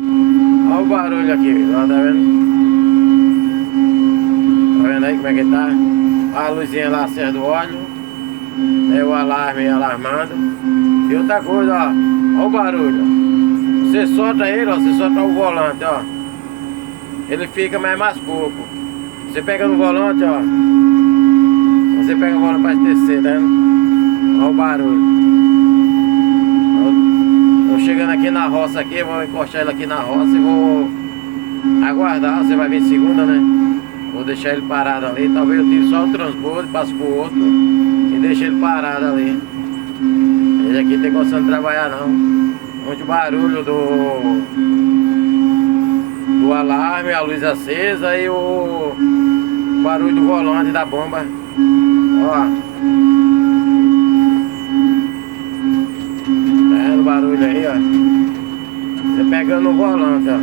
Olha o barulho aqui, ó, tá vendo? Tá vendo aí como é que tá? A luzinha lá acesa do óleo. É o alarme alarmando. E outra coisa, ó. Olha o barulho. Você solta ele, ó. Você solta o volante, ó. Ele fica mais pouco. Você pega no volante, ó. Você pega o volante para descer, tá vendo? Olha o barulho. Tô chegando aqui na roça aqui, vou encostar ele aqui na roça e vou aguardar. Você vai vir segunda, né? Vou deixar ele parado ali. Talvez eu tire só o transbordo, passo pro outro e deixe ele parado ali. Ele aqui tem condição de trabalhar não. Muito barulho do alarme, a luz acesa e o barulho do volante da bomba. Ó. Tá vendo o barulho aí, ó? Você pegando o volante, ó.